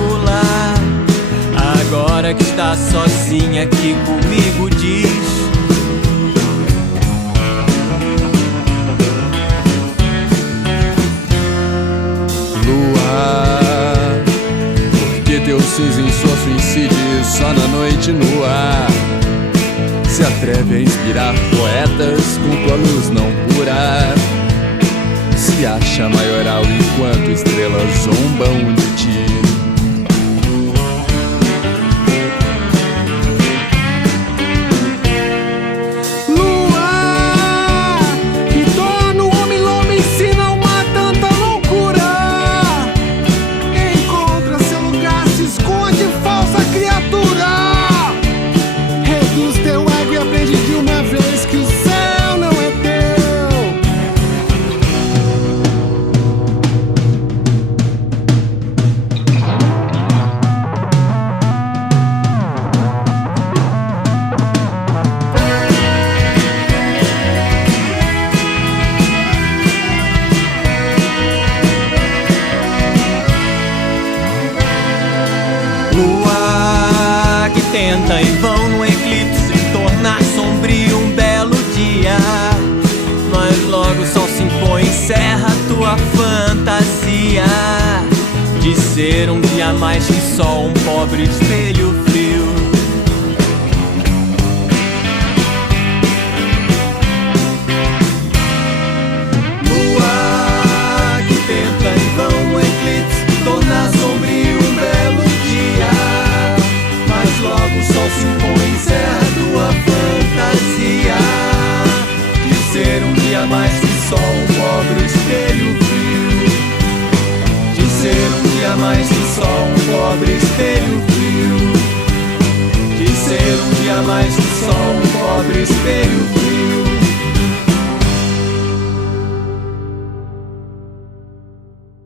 no lar. Agora que está sozinha aqui comigo, diz: Lua, por que teu cinza insosso incide só na noite no ar? Se atreve a inspirar poetas com tua luz não pura. Se acha maioral enquanto estrelas zombam de ti. Lua que tenta em vão no eclipse tornar sombrio um belo dia, mas logo o sol se impõe e encerra tua fantasia de ser um dia mais que só um pobre espelho frio. Lua que tenta em vão no eclipse tornar sombrio um belo dia, mas logo o sol se impõe e encerra tua fantasia de ser um dia mais que só um pobre espelho frio. De ser um dia mais que só um pobre espelho frio. De ser um dia mais que só um pobre espelho frio.